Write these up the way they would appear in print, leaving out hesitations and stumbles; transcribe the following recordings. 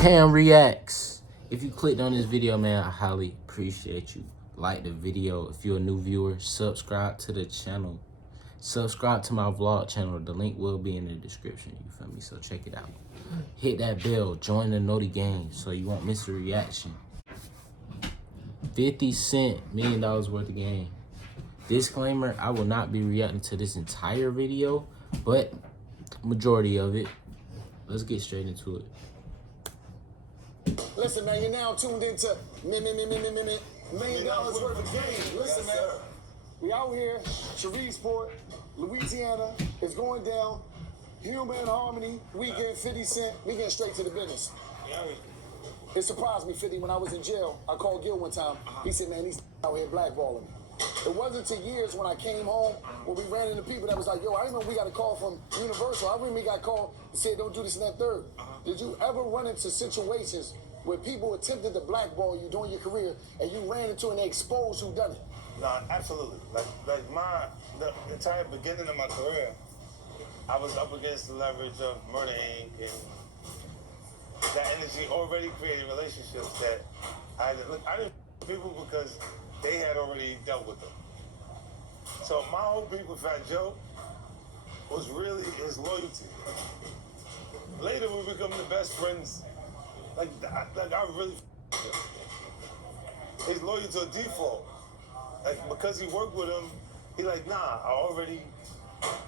CrimeWatchReacts. If you clicked on this video, man, I highly appreciate you. Like the video. If you're a new viewer, subscribe to the channel. Subscribe to my vlog channel. The link will be in the description. You feel me? So check it out. Hit that bell. Join the Naughty Game so you won't miss a reaction. 50 cent, $1 million worth of game. Disclaimer, I will not be reacting to this entire video, but majority of it. Let's get straight into it. Listen, man, you're now tuned into $1 million worth of game. Listen, man, we out here, Shreveport, Louisiana. It's going down. Human Harmony weekend, 50 Cent. We getting straight to the business. It surprised me, 50, when I was in jail. I called Gil one time. He said, man, he's out here blackballing me. It wasn't until years when I came home when we ran into people that was like, yo, I remember we got a call from Universal. I remember we got called and said, don't do this and that third. Did you ever run into situations where people attempted to blackball you during your career and you ran into and they exposed who done it? No, absolutely. Like the entire beginning of my career, I was up against the leverage of Murder Inc. and that energy already created relationships that I didn't people because they had already dealt with them. So my whole beef with Fat Joe was really his loyalty. Later we become the best friends. Like I really his loyalty to a default. Like because he worked with him, he like, nah, I already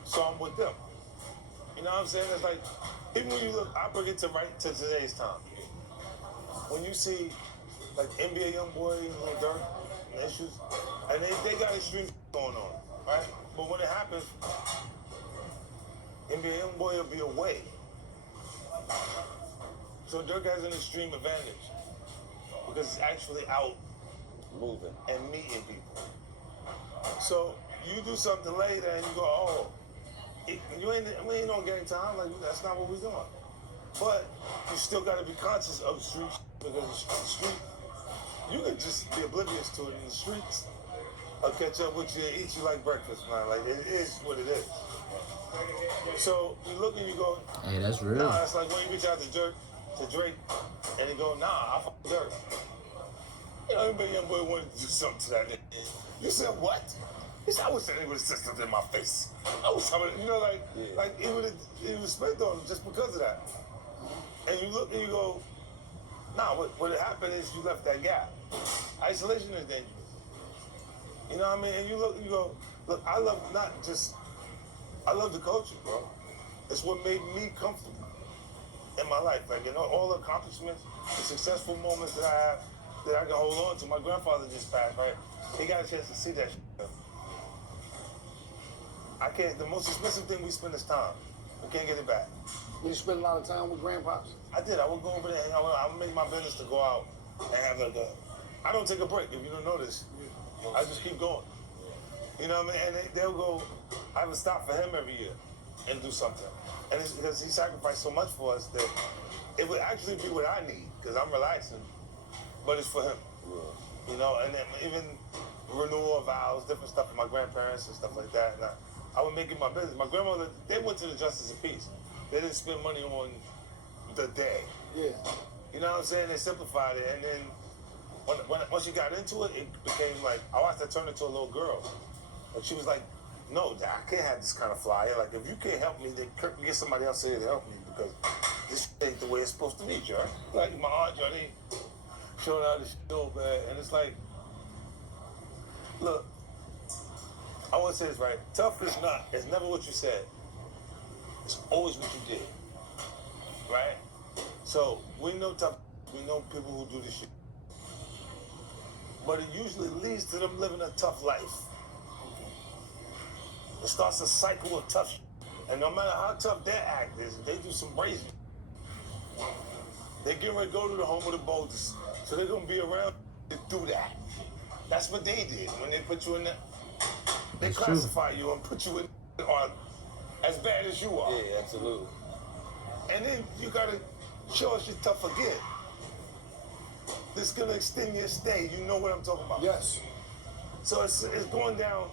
saw him with them. You know what I'm saying? It's like, even when you look, I bring it to right to today's time. When you see like NBA YoungBoy, Lil Durk, and issues, and they got extreme going on, right? But when it happens, NBA YoungBoy will be away. So Durk has an extreme advantage because he's actually out moving and meeting people. So you do something later and you go, oh, we ain't on game time. Like that's not what we're doing. But you still got to be conscious of the street because the street, you can just be oblivious to it in the streets. I'll catch up with you and eat you like breakfast, man. Like it is what it is. So you look and you go, hey, that's real. Nah, it's like when you reach out to Drake, and he go, nah, I fuck Dirk. You know, everybody young boy wanted to do something to that nigga. You said what? He said, I wish that nigga would have said something in my face. I was telling you know, like he would have respect on him just because of that. And you look and you go, nah, what happened is you left that gap. Isolation is dangerous. You know what I mean? And you look and you go, look, I love the culture, bro. It's what made me comfortable in my life. Like, you know, all the accomplishments, the successful moments that I have, that I can hold on to. My grandfather just passed, right? He got a chance to see that shit. The most expensive thing we spend is time. We can't get it back. Did you spend a lot of time with grandpops? I did. I would go over there and I would make my business to go out and have I don't take a break, if you don't know this. I just keep going. You know what I mean? And they'll go, I would stop for him every year and do something. And it's because he sacrificed so much for us that it would actually be what I need, because I'm relaxing, but it's for him. You know, and then even renewal of vows, different stuff with my grandparents and stuff like that. And I would make it my business. My grandmother, they went to the Justice of Peace. They didn't spend money on the day. Yeah. You know what I'm saying? They simplified it. And then once you got into it, it became like, I watched her turn into a little girl. And she was like, no, Dad, I can't have this kind of flyer. Like, if you can't help me, then get somebody else here to help me because this ain't the way it's supposed to be, Joe. Like, my aunt, Joe, they showed out this shit, man. And it's like, look, I want to say this right. Tough is not. It's never what you said. It's always what you did. Right? So we know tough. We know people who do this shit. But it usually leads to them living a tough life. It starts a cycle of tough shit. And no matter how tough their act is, they do some brazen. They get ready to go to the home of the boldest. So they're going to be around to do that. That's what they did when they put you in there. They classify you and put you in on as bad as you are. Yeah, absolutely. And then you gotta show us you're tough again. This is gonna extend your stay. You know what I'm talking about? Yes. So it's going down.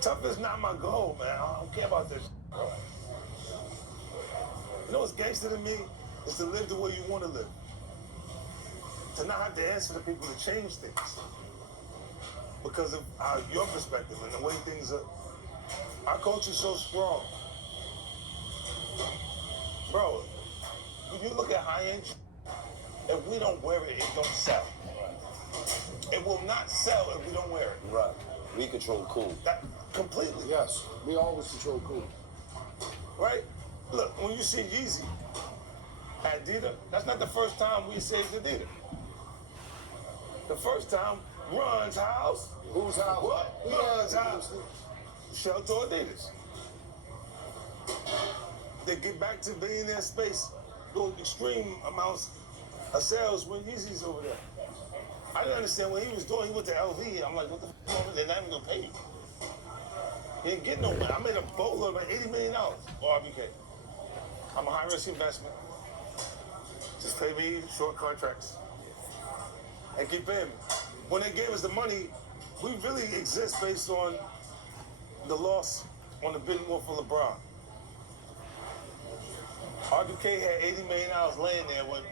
Tough is not my goal, man. I don't care about this, bro. You know what's gangster to me? is to live the way you want to live. To not have to answer to people to change things. Because of your perspective and the way things are. Our culture's so strong. Bro, when you look at high-end, if we don't wear it, it don't sell. Right. It will not sell if we don't wear it. Right. We control cool. That completely. Yes, we always control cool. Right? Look, when you see Yeezy at Adidas, that's not the first time we saved Adidas. The first time, Run's house. Whose house? What? Run's house. Sell to Adidas. They get back to being in their space, doing extreme amounts of sales when Yeezy's over there. I didn't understand what he was doing. He went to LV. I'm like, what the f***? They're not even gonna pay you. He didn't get no money. I made a boatload of $80 million for RBK. I'm a high-risk investment. Just pay me short contracts. And keep paying me. When they gave us the money, we really exist based on the loss on the bidding war for LeBron. RBK had $80 million laying there when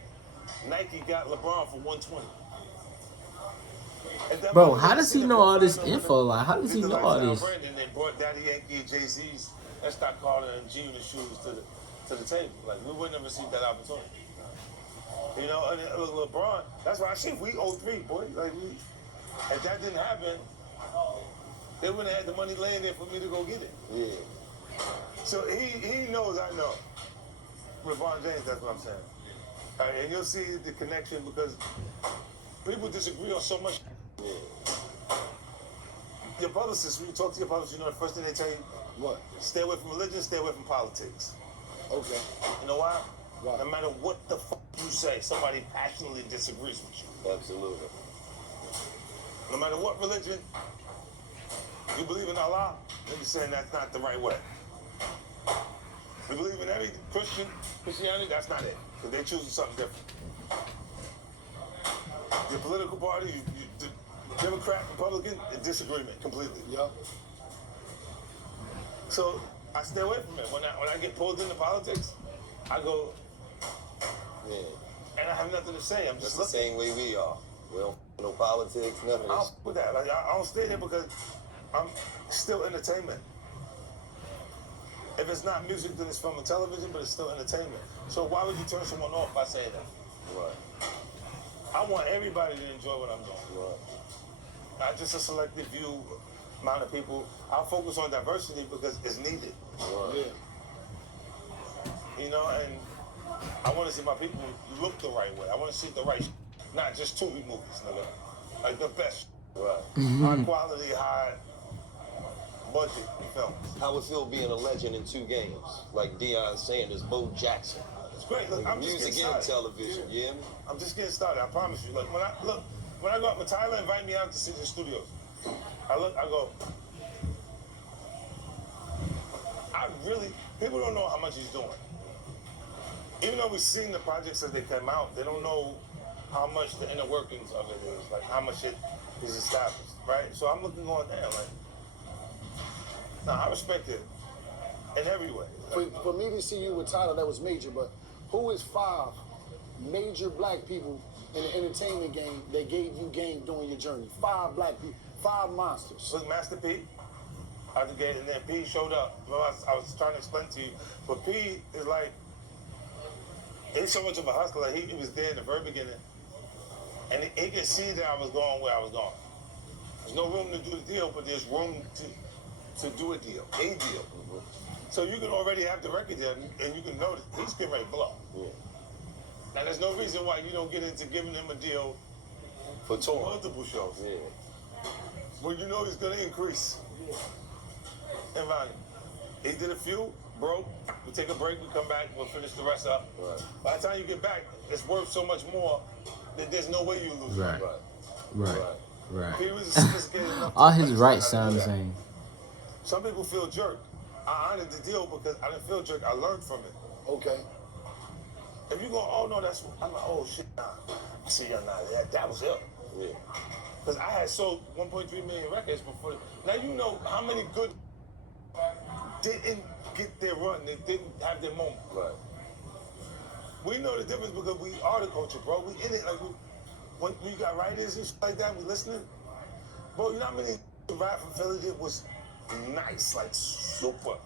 Nike got LeBron for $120. Bro, how does he know all this info? Like, how does he know all this? And they brought Daddy Yankee and Jay-Z's and Stock Carter and G-Unit shoes to the table. Like, we wouldn't have received that opportunity. You know, and look, LeBron, that's why I see we 03, boy. Like, if that didn't happen, they wouldn't have had the money laying there for me to go get it. Yeah. So he knows I know. LeBron James, that's what I'm saying. And you'll see the connection because people disagree on so much. Yeah. Your publicist, when you talk to your publicist, you know the first thing they tell you? What? Stay away from religion, stay away from politics. Okay. You know why? Why? No matter what the fuck you say, somebody passionately disagrees with you. Absolutely. No matter what religion, you believe in Allah, they're saying that's not the right way. You believe in every Christianity, that's not it. Because they're choosing something different. Your political party, you Democrat, Republican, a disagreement completely. Yeah. So I stay away from it. When I get pulled into politics, I go, Yeah. and I have nothing to say. I'm That's just the looking. same way we are. We don't no politics, none of I this. don't with that. Like, I don't stay there because I'm still entertainment. If it's not music, then it's film and television, but it's still entertainment. So why would you turn someone off by saying that? Right. I want everybody to enjoy what I'm doing. Right. Not just a selective few amount of people. I'll focus on diversity because it's needed. Right. Yeah. You know, and I want to see my people look the right way. I want to see the right not just Tubi movies, nigga. Like the best Right. high quality, high budget films. How it feel being a legend in 2 games? Like Deion Sanders, Bo Jackson. It's great. Look, I'm just Music getting and started. television, yeah. I'm just getting started. I promise you. Like when I go up, when Tyler invite me out to see the studios, I go. People don't know how much he's doing. Even though we've seen the projects as they come out, they don't know how much the inner workings of it is, like how much it is established, right? So I'm looking on there, like, no, I respect it in every way. For me to see you with Tyler, that was major, but who is 5 major black people in the entertainment game that gave you game during your journey? 5 black people, 5 monsters. Look, Master P, out the gate, and then P showed up. You know, I was trying to explain to you, but P is like, he's so much of a hustler. He was there in the very beginning, and he could see that I was going where I was going. There's no room to do the deal, but there's room to do a deal. So you can already have the record there, and you can know that he's getting ready to blow. Yeah. Now, there's no reason why you don't get into giving him a deal For touring. multiple shows. Yeah. Well, you know he's going to increase in volume. He did a few, broke. We take a break, we come back, we'll finish the rest up. Right. By the time you get back, it's worth so much more that there's no way you lose. Right. Right. Right. He was sophisticated enough. All his understand rights how to sound do the that. same. Some people feel jerked. I honored the deal because I didn't feel jerked. I learned from it. Okay. If you go, oh no, that's, I'm like, oh shit, nah. I see, nah, that was it. Yeah. Because I had sold 1.3 million records before. Now you know how many good didn't get their run, they didn't have their moment. Right. We know the difference because we are the culture, bro. We in it. Like, when you got writers and shit like that, we listening. Bro, you know how many rap from Philly did was nice, like super.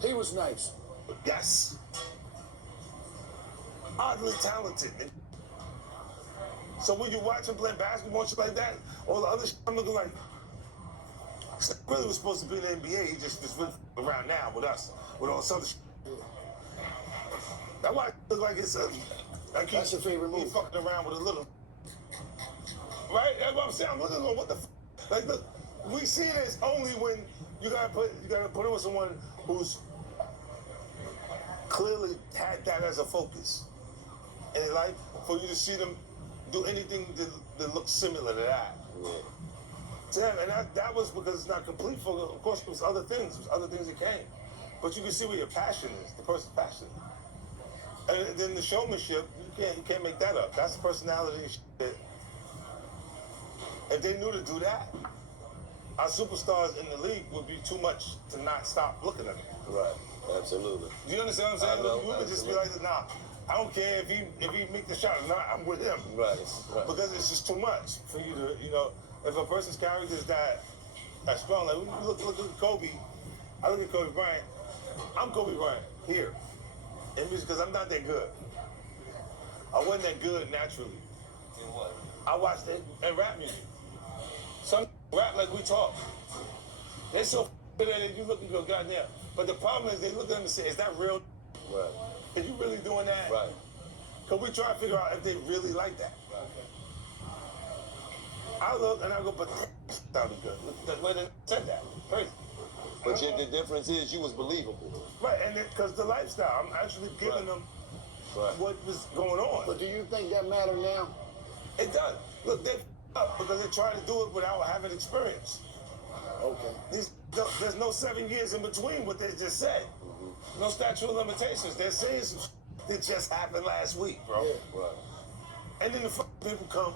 He was nice. Yes. Oddly talented. So when you watch him play basketball, shit like that, all the other shit, I'm looking like, Steph really was supposed to be in the NBA. He just really around now with us, with all this other shit. That's why it look like it's like That's your favorite he move. fucking around with a little. Right? That's what I'm saying. I'm looking at what the like. Look, we see this only when you gotta put it with someone who's clearly had that as a focus, and like for you to see them do anything that looks similar to that. Yeah. Damn, and that was because it's not complete. For of course, it was other things. It was other things that came, but you can see where your passion is. The person's passion, and then the showmanship. You can't make that up. That's personality and shit. If they knew to do that, our superstars in the league would be too much to not stop looking at them. Right. Absolutely. Do you understand what I'm saying? I know, You would just be like, nah, I don't care if he make the shot or not. I'm with him. Right. Right. Because it's just too much for you to, if a person's character is that strong, like look at Kobe. I look at Kobe Bryant. I'm Kobe Bryant here, and it's because I'm not that good. I wasn't that good naturally. In what? I watched it in rap music. Some rap like we talk. They're so good at it, you look and go, goddamn. But the problem is they look at them and say, is that real? Right. Are you really doing that? Right. Because we try to figure out if they really like that. I look and I go, but that sounded good. That's why they said that. Crazy. But yet the difference is you was believable. Right, and because the lifestyle, I'm actually giving them what was going on. But do you think that matter now? It does. Look, they up because they try to do it without having experience. Okay. There's no 7 years in between what they just said. No statute of limitations. They're saying some that just happened last week, bro. Yeah. Right. And then the people come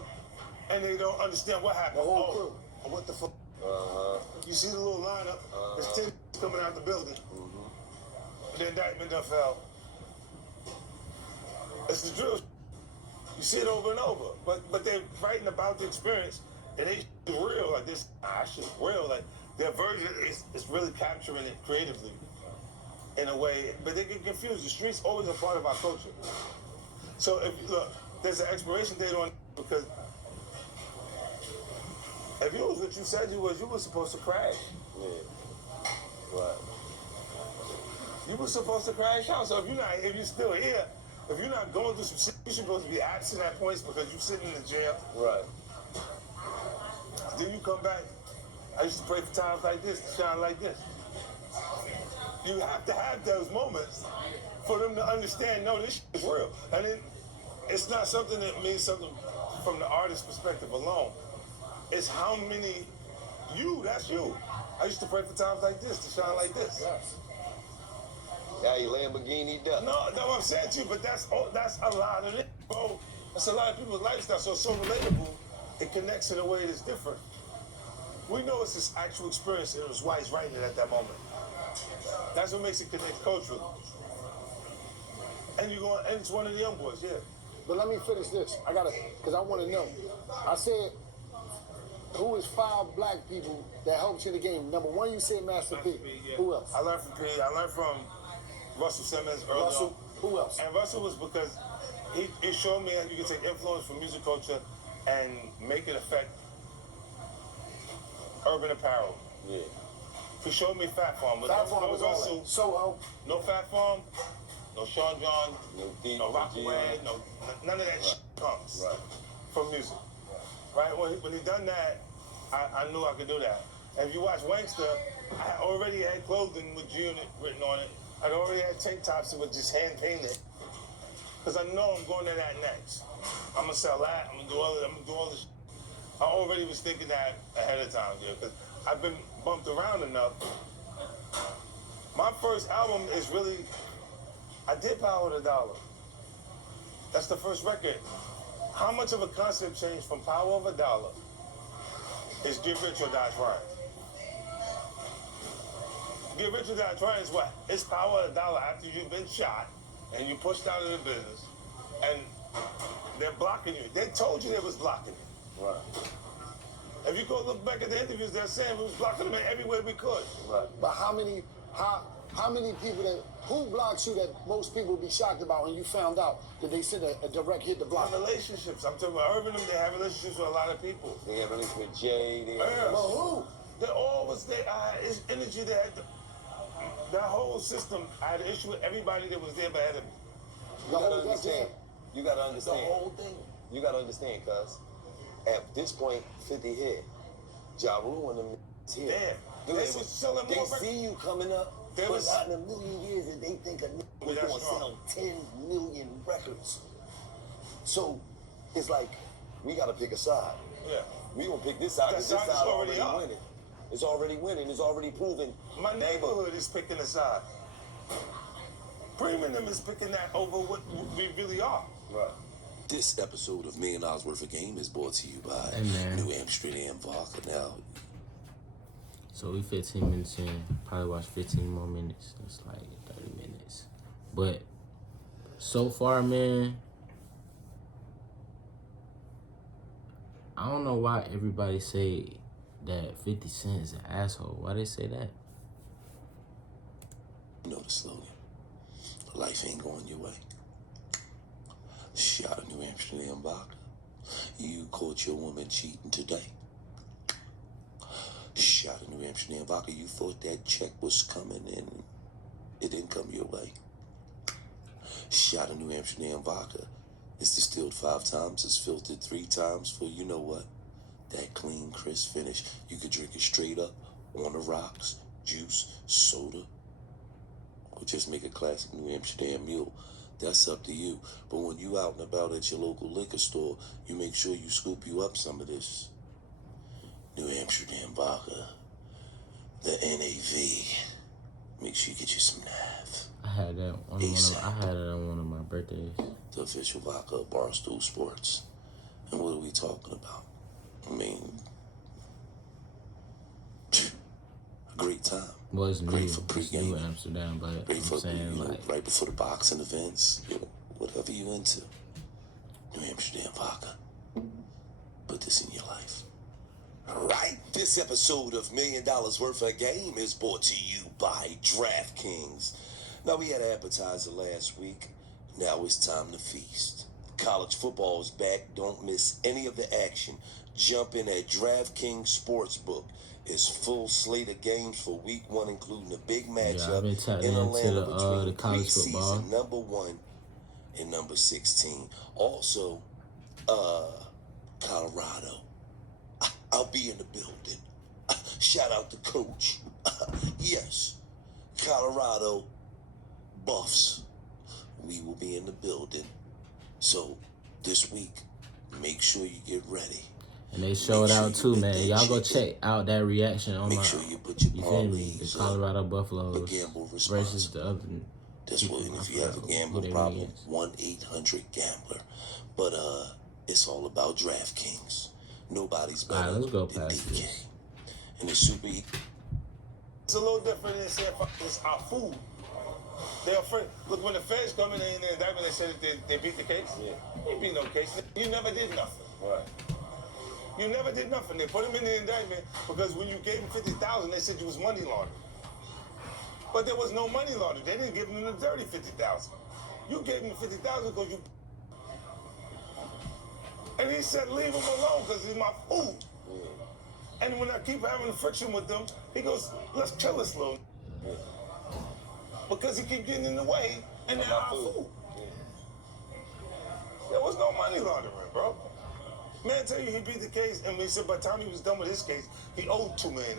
and they don't understand what happened. The whole crew. What the fuck? Uh-huh. You see the little lineup? There's 10 coming out the building. The indictment done fell. It's the drill. You see it over and over. But they're writing about the experience and they real. Like this, shit's real. Like their version is really capturing it creatively in a way. But they get confused. The street's always a part of our culture. So if look, there's an expiration date on it because if you was what you said you were supposed to crash. Yeah. Right. You were supposed to crash out. So if you're still here, if you're not going through some shit, you're supposed to be absent at points because you're sitting in the jail. Right. Then you come back. I used to pray for times like this, to shine like this. You have to have those moments for them to understand, no, this shit is real. And then it's not something that means something from the artist's perspective alone. It's how many that's you. I used to pray for times like this, to shine like this. Yes. Yeah, you Lamborghini duck. No, that's what I'm saying to you, but that's a lot of it, bro. That's a lot of people's lifestyle, so it's so relatable. It connects in a way that's different. We know it's this actual experience, and it was why he's writing it at that moment. That's what makes it connect culturally. And and it's one of the young boys, yeah. But let me finish this. Because I want to know. I said, who is 5 black people that helped you in the game? Number 1, you said Master P. Yeah. Who else? I learned from P. I learned from Russell Simmons early on. Who else? And Russell was because he showed me how you can take influence from music culture and make it affect urban apparel. Yeah. He showed me Fat Farm. But Fat Farm no was all Russell, that. Soho. no Fat Farm, no Sean John, No D. no Rockaway, none of that shit comes from music. Right? When he done that, I knew I could do that. And if you watch Wankster, I already had clothing with G-Unit written on it. I'd already had tank tops that were just hand painted. Because I know I'm going to that next. I'm going to sell that. I'm going to do all this. I already was thinking that ahead of time, because I've been bumped around enough. My first album is really, I did Power of the Dollar. That's the first record. How much of a concept change from Power of a Dollar is Get Rich or Die Trying? Get Rich or Die Trying is what? It's Power of a Dollar after you've been shot and you pushed out of the business and they're blocking you. They told you they was blocking you. Right. If you go look back at the interviews, they're saying we was blocking them in every way we could. Right. But how many people who blocks you that most people would be shocked about when you found out that they sent a direct hit to block? Relationships. I'm talking about Urban, they have relationships with a lot of people. They have relationships with Jay. Yeah. But who? They always, it's energy that that whole system, I had an issue with everybody that was there ahead of me. You gotta understand. You gotta understand. The whole thing. You gotta understand, cuz. At this point, 50 here. Ja Rule and them here. Damn. They selling more. They see you coming up. There but was not in a million years that they think a nigga was gonna sell 10 million records. So it's like we gotta pick a side. Yeah. We gonna pick this side because this side already winning. It's already winning. It's already proven. My neighborhood is picking a side. Premium is picking that over what we really are. Right. This episode of $1 Million Worth of Game is brought to you by New Amsterdam Vodka. Now, so we 15 minutes in. Probably watch 15 more minutes. It's like 30 minutes. But so far, man, I don't know why everybody say that 50 Cent is an asshole. Why they say that? you know the slogan. Life ain't going your way. Shot of New Amsterdam Vodka. You caught your woman cheating today. Shot of New Amsterdam Vodka. You thought that check was coming and it didn't come your way. Shot of New Amsterdam Vodka. It's distilled 5 times. It's filtered 3 times for you know what? That clean, crisp finish. You could drink it straight up, on the rocks, juice, soda, or just make a classic New Amsterdam mule. That's up to you. But when you out and about at your local liquor store, you make sure you scoop you up some of this New Amsterdam Vodka. The NAV. Make sure you get you some NAV. I had that on one of my birthdays. The official vodka of Barstool Sports. And what are we talking about? I mean, a great time. Well, it's great new. for It's pre-game. new in Amsterdam, but Great I'm for saying, like, right before the boxing events, whatever you into. New Amsterdam Vodka. Put this in your life. All right, this episode of $1 Million Worth of Game is brought to you by DraftKings. Now, we had an appetizer last week. Now it's time to feast. College football is back. Don't miss any of the action. Jump in at DraftKings Sportsbook. It's full slate of games for week 1, including a big matchup in Atlanta between the college football. preseason number 1 and number 16. Also, Colorado. I'll be in the building. Shout out to Coach. Yes, Colorado Buffs. We will be in the building. So this week, make sure you get ready. And they showed out too, man. Y'all go check out that reaction on Make my. sure you put your You feel me? The parlays Colorado up, Buffaloes but gamble versus the other. That's what, and if you have a gambling problem, 1-800-GAMBLER. But it's all about DraftKings. Nobody's better All right, let's go than past DK. this. And it's super. It's a little different than saying it's our food. They're afraid. Look, when the feds come in and they said that they beat the case. Yeah. They beat no case. You never did nothing. Right. You never did nothing. They put him in the indictment because when you gave him $50,000, they said you was money laundering. But there was no money laundering. They didn't give him the dirty $50,000. You gave him the $50,000 because you. And he said, leave him alone because he's my food. Yeah. And when I keep having friction with them, he goes, let's kill this little. Yeah. Because he keep getting in the way, and they're our food. Yeah. There was no money laundering, bro. Man, tell you he beat the case, and he said by the time he was done with his case, he owed $2 million.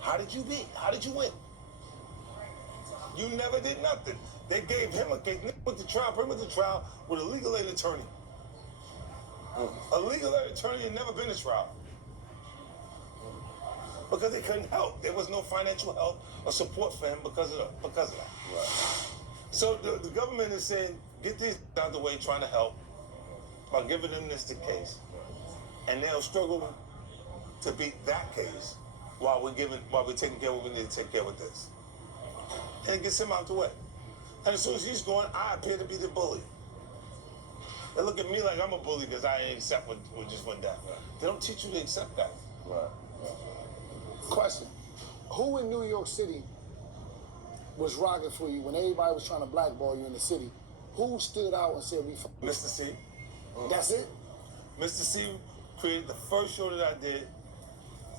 How did you beat? How did you win? You never did nothing. They gave him a case. Nick went to trial, put him to trial with a legal aid attorney. A legal aid attorney had never been to trial. Because they couldn't help. There was no financial help or support for him because of that. Right. So the government is saying, get these out of the way, trying to help by giving them this case. And they'll struggle to beat that case while we're taking care of what we need to take care of with this. And it gets him out the way. And as soon as he's going, I appear to be the bully. They look at me like I'm a bully because I ain't accept what just went down. Right. They don't teach you to accept that. Right. Question: who in New York City was rocking for you when everybody was trying to blackball you in the city? Who stood out and said, "We"? Mr. C. That's it. Mr. C created the first show that I did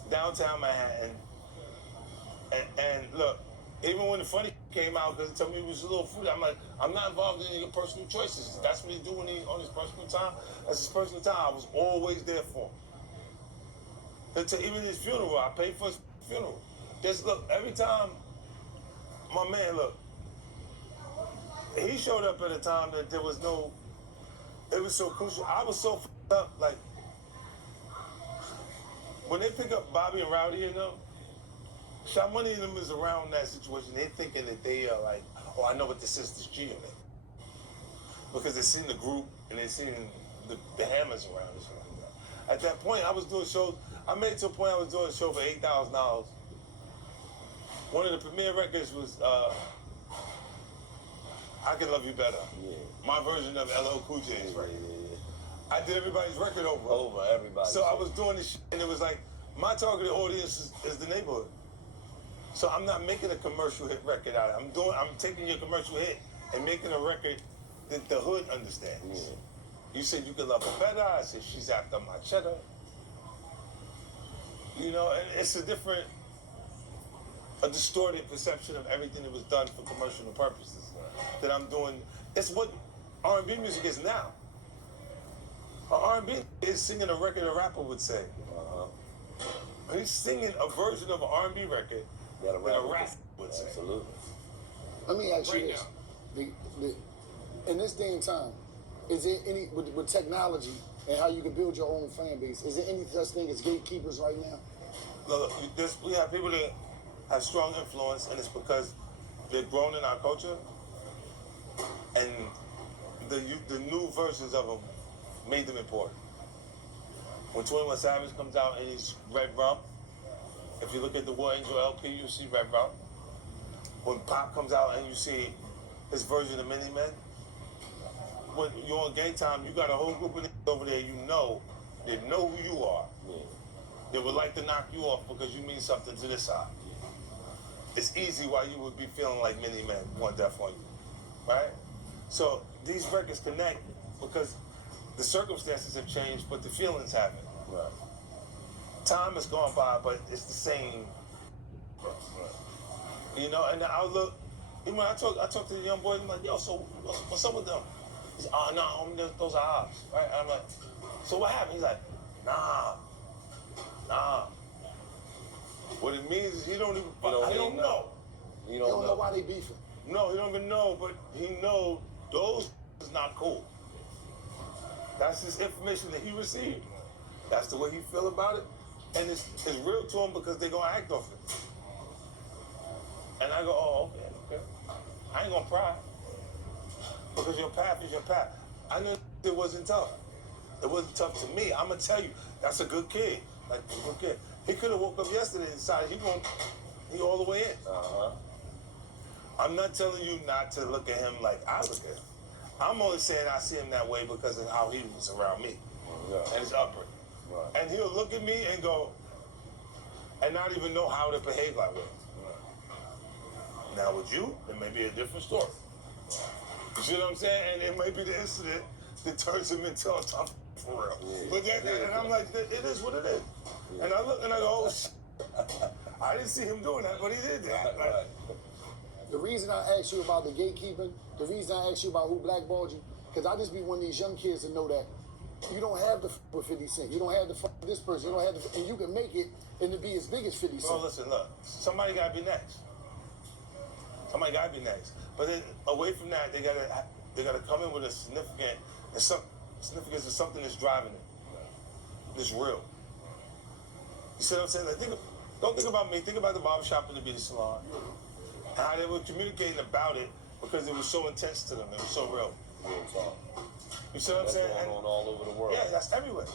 downtown Manhattan. And look, even when the funny came out, because he told me it was a little fruity, I'm like, I'm not involved in your personal choices. That's what he's doing on his personal time. That's his personal time. I was always there for him. Even his funeral, I paid for his funeral. Just look, every time, my man, look, he showed up at a time that there was no, it was so crucial. I was so f***ed up, like, when they pick up Bobby and Rowdy and them, Sha Money and them is around that situation. They thinking that they are like, oh, I know what this is, this G unit. Because they seen the group and they seen the hammers around and shit like that. At that point, I was doing shows. I made it to a point I was doing a show for $8,000. One of the premiere records was I Can Love You Better. Yeah. My version of LL Cool J's record. Yeah. I did everybody's record over. Over everybody. So I was doing this shit, and it was like, my targeted audience is the neighborhood. So I'm not making a commercial hit record out of it. I'm taking your commercial hit and making a record that the hood understands. Yeah. You said you could love her better. I said she's after my cheddar. You know, and it's a distorted perception of everything that was done for commercial purposes that I'm doing. It's what R&B music is now. R&B is singing a record a rapper would say. He's singing a version of an R&B record that a rapper would say. Absolutely. Let me ask you this: in this day and time, is there any with technology and how you can build your own fan base? Is there any such thing as gatekeepers right now? Look, we have people that have strong influence, and it's because they've grown in our culture, and the new versions of them made them important. When 21 Savage comes out and he's Red Rum, if you look at the War Angel LP, you see Red Rum. When Pop comes out and you see his version of Mini Men, when you're on Game Time, you got a whole group of niggas over there they know who you are. Yeah. They would like to knock you off because you mean something to this side. It's easy why you would be feeling like Mini Men, One Death on you, right? So these records connect because the circumstances have changed, but the feelings haven't. Right. Time has gone by, but it's the same. Right. You know, and the outlook. Even when I talk to the young boys, I'm like, yo, so what's up with them? He's like, oh, no, those are ours, right? And I'm like, so what happened? He's like, nah. What it means is he don't even, I don't know. You don't know why they beefing. No, he don't even know, but he know those is not cool. That's just information that he received. That's the way he feel about it. And it's real to him because they're gonna act off it. And I go, oh, okay. I ain't gonna pry. Because your path is your path. I knew it wasn't tough. It wasn't tough to me. I'm gonna tell you, that's a good kid. Like a good kid. He could have woke up yesterday and decided he all the way in. I'm not telling you not to look at him like I look at him. I'm only saying I see him that way because of how he was around me and his upbringing. Right. And he'll look at me and go, and not even know how to behave like that. Right. Now with you, it may be a different story. You see what I'm saying? And it may be the incident that turns him into a tough for real. Yeah. But and I'm like, it is what it is. Yeah. And I look and I go, oh shit. I didn't see him doing that, but he did that. Right. The reason I asked you about the gatekeeping, the reason I asked you about who blackballed you, because I just be one of these young kids to know that you don't have to f with 50 Cent. You don't have to f with this person. You don't have to, and you can make it and to be as big as 50 Cent. Well, listen, look, somebody got to be next. Somebody got to be next. But then away from that, they gotta come in with a significance of something that's driving it. That's real. You see what I'm saying? Like, don't think about me. Think about the barbershop and the beauty salon. And how they were communicating about it because it was so intense to them. It was so real. You see what I'm saying? That's going on all over the world. Yeah, that's everywhere.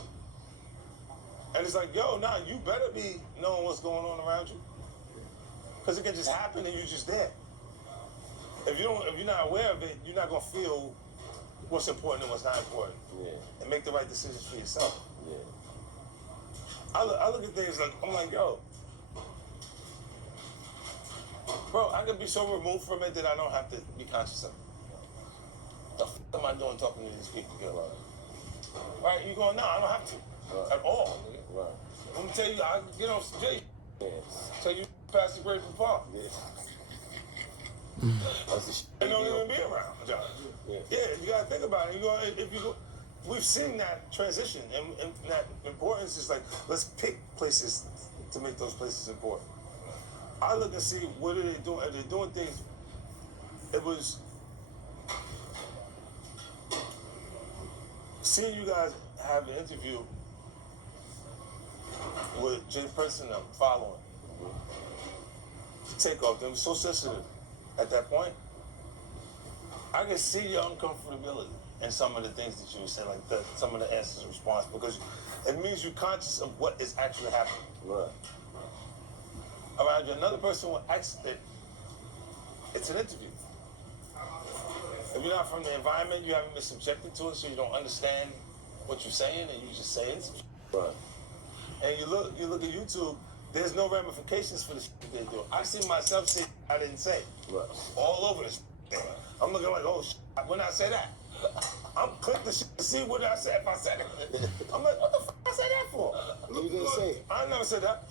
And it's like, yo, nah, you better be knowing what's going on around you. Because it can just happen and you're just there. If you're not aware of it, you're not gonna feel what's important and what's not important. Yeah. And make the right decisions for yourself. Yeah. I look at things like, I'm like, yo, bro, I could be so removed from it that I don't have to be conscious of it. The f am I doing talking to these people, girl? Right? You going, no, I don't have to. At all. Right. I'm gonna tell you, I get on Jay. Yeah. Tell you past the Grateful Park. Yeah. That's the shit. They don't even be around, John. Yeah. Yeah, you gotta think about it. If you go, we've seen that transition, and that importance is like, let's pick places to make those places important. I look and see what are they doing. Are they doing things? It was seeing you guys have an interview with Jay Prince and them following the takeoff. They were so sensitive at that point. I can see your uncomfortability in some of the things that you were saying, like some of the answers and response, because it means you're conscious of what is actually happening. Right. Around you, another person will ask that it's an interview. If you're not from the environment, you haven't been subjected to it, so you don't understand what you're saying, and you just saying some shit. Right. And you look at YouTube, there's no ramifications for the shit they do. I see myself say I didn't say. Right. All over this thing. I'm looking like, oh shit, when I say that. I'm clicking the shit to see what I said if I said it. I'm like, what the fuck I say that for? You didn't say it. I never said that.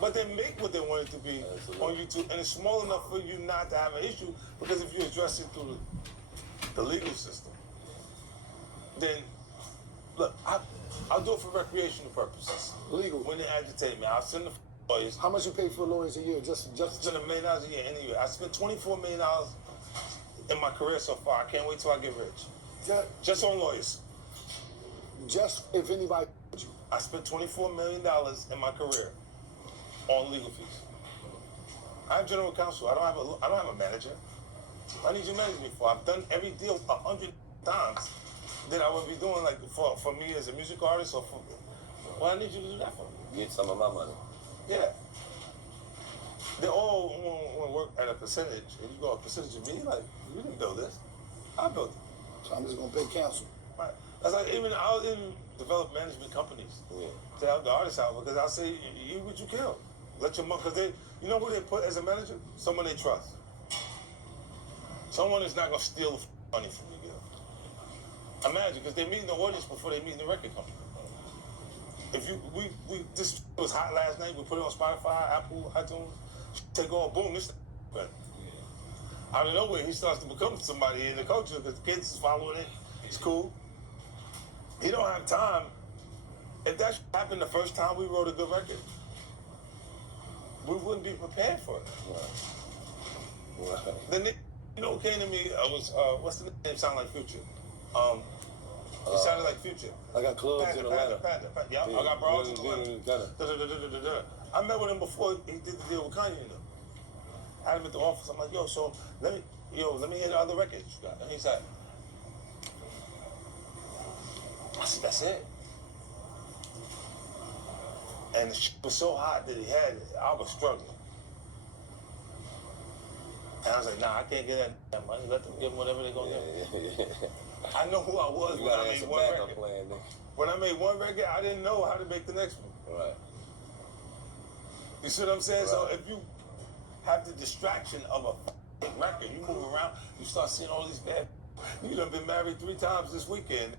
But they make what they want it to be on YouTube, and it's small enough for you not to have an issue, because if you address it through the legal system, then, look, I'll do it for recreational purposes. Legal. When they agitate me, I'll send the lawyers. How much you pay for lawyers a year? Just Spend $1 million a year any year. I spent $24 million in my career so far. I can't wait till I get rich. Just on lawyers. Just if anybody. I spent $24 million in my career on legal fees. I have general counsel. I don't have a manager. I need you to manage me for. I've done every deal 100 times that I would be doing, like for me as a music artist, or for. Well, I need you to do that for me. Get some of my money. Yeah. They all want to work at a percentage, and you go, a percentage of me? Like, you didn't build this. I built it. So I'm just gonna pay counsel. Right. That's like, I'll even develop management companies to help the artists out, because I'll say, you what you kill. Let your money, because you know who they put as a manager? Someone they trust. Someone that's not going to steal the money from you, Gil. Imagine, because they meet in the audience before they meet in the record company. If this was hot last night, we put it on Spotify, Apple, iTunes, take all, boom, this but out of nowhere, he starts to become somebody in the culture, because the kids is following it. It's cool. He don't have time. If that happened the first time we wrote a good record, we wouldn't be prepared for it. Right. The nigga, who came to me, what's the name sound like Future? It sounded like Future. I got clubs in Atlanta. Yeah, I got bras in Atlanta. I met with him before he did the deal with Kanye and them. I had him at the office. I'm like, yo, so let me hear the other records you got. And he's like, I said, that's it. And the shit was so hot that he had it. I was struggling. And I was like, nah, I can't get that money. Let them give them whatever they're going to do. I know who I was when I made one record. When I made one record, I didn't know how to make the next one. Right. You see what I'm saying? Right. So if you have the distraction of a record, you move around, you start seeing all these bad. You done been married 3 times this weekend.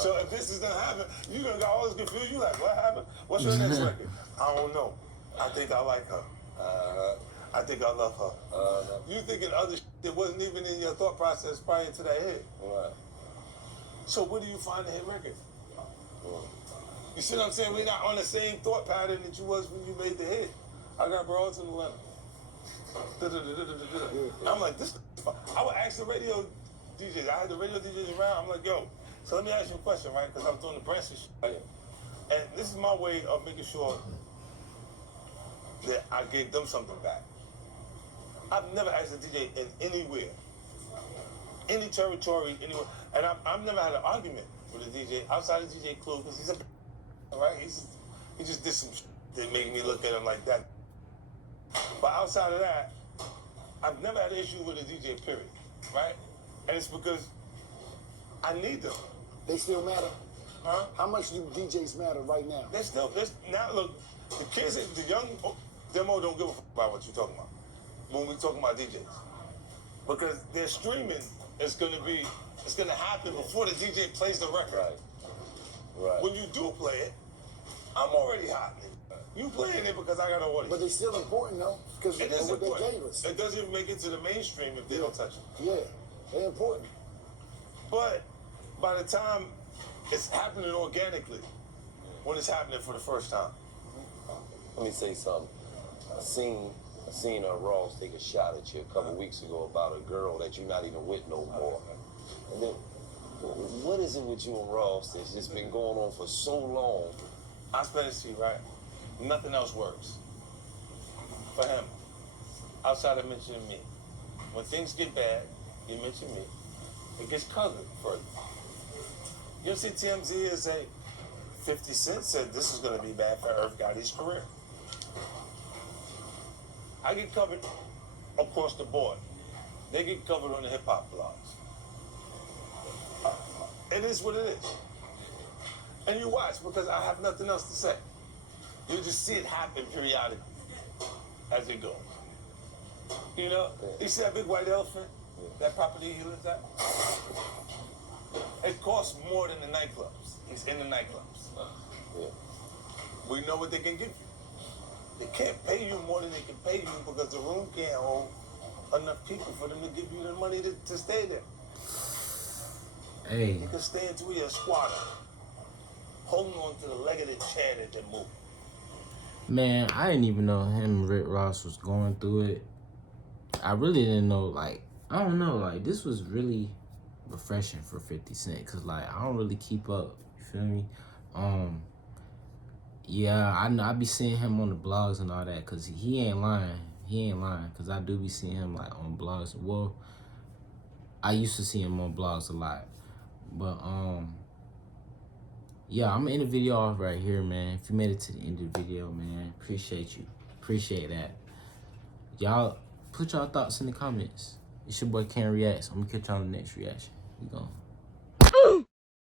So if this is gonna happen, you done got all this confused. You like, what happened? What's your next record? I don't know. I think I like her. I think I love her. You thinking other shit that wasn't even in your thought process prior to that hit. Right. So where do you find the hit record? You see what I'm saying? We're not on the same thought pattern that you was when you made the hit. I got broads in Atlanta. I'm like, this. I would ask the radio DJs. I had the radio DJs around. I'm like, yo, so let me ask you a question, right? Because I was doing the branches shit. Right? And this is my way of making sure that I gave them something back. I've never asked a DJ in anywhere, any territory, anywhere. And I've never had an argument with a DJ outside of DJ Clue, because he's a, right? He just did some shit that made me look at him like that. But outside of that, I've never had an issue with a DJ, period, right? And it's because I need them. They still matter? Huh? How much do DJs matter right now? Now look, the kids, the young demo don't give a fuck about what you're talking about when we talking about DJs. Because their streaming is gonna happen before the DJ plays the record. Right. Right. When you do play it, I'm already hot. You playing it because I got an audience. But they're still important, though, because It of is what they important. gave us. It doesn't make it to the mainstream if they don't touch it. Yeah, they're important. But by the time it's happening organically, when it's happening for the first time. Let me say something. I seen Ross take a shot at you a couple weeks ago about a girl that you're not even with no more. And then, what is it with you and Ross that's just been going on for so long? I explain it to you, right? Nothing else works for him outside of mentioning me. When things get bad, you mention me. It gets covered for you. You'll see TMZ is a 50 Cent said this is going to be bad for Irv Gotti's career. I get covered across the board. They get covered on the hip hop blogs. It is what it is. And you watch because I have nothing else to say. You just see it happen periodically as it goes. You know, you see that big white elephant, that property he lives at? It costs more than the nightclubs. He's in the nightclubs. Yeah. We know what they can give you. They can't pay you more than they can pay you because the room can't hold enough people for them to give you the money to stay there. Hey. You can stay until you're a squatter, holding on to the leg of the chair that they're moving. Man, I didn't even know him and Rick Ross was going through it. I really didn't know, like, I don't know, like, this was really refreshing for 50 Cent, because, like, I don't really keep up, you feel me? Yeah, I know I be seeing him on the blogs and all that, because he ain't lying. He ain't lying, because I do be seeing him, like, on blogs. Well, I used to see him on blogs a lot. But, yeah, I'm gonna end the video off right here, man. If you made it to the end of the video, man, appreciate you. Appreciate that. Y'all, put y'all thoughts in the comments. It's your boy CrimeWatchReacts. I'm gonna catch y'all on the next reaction. We gone.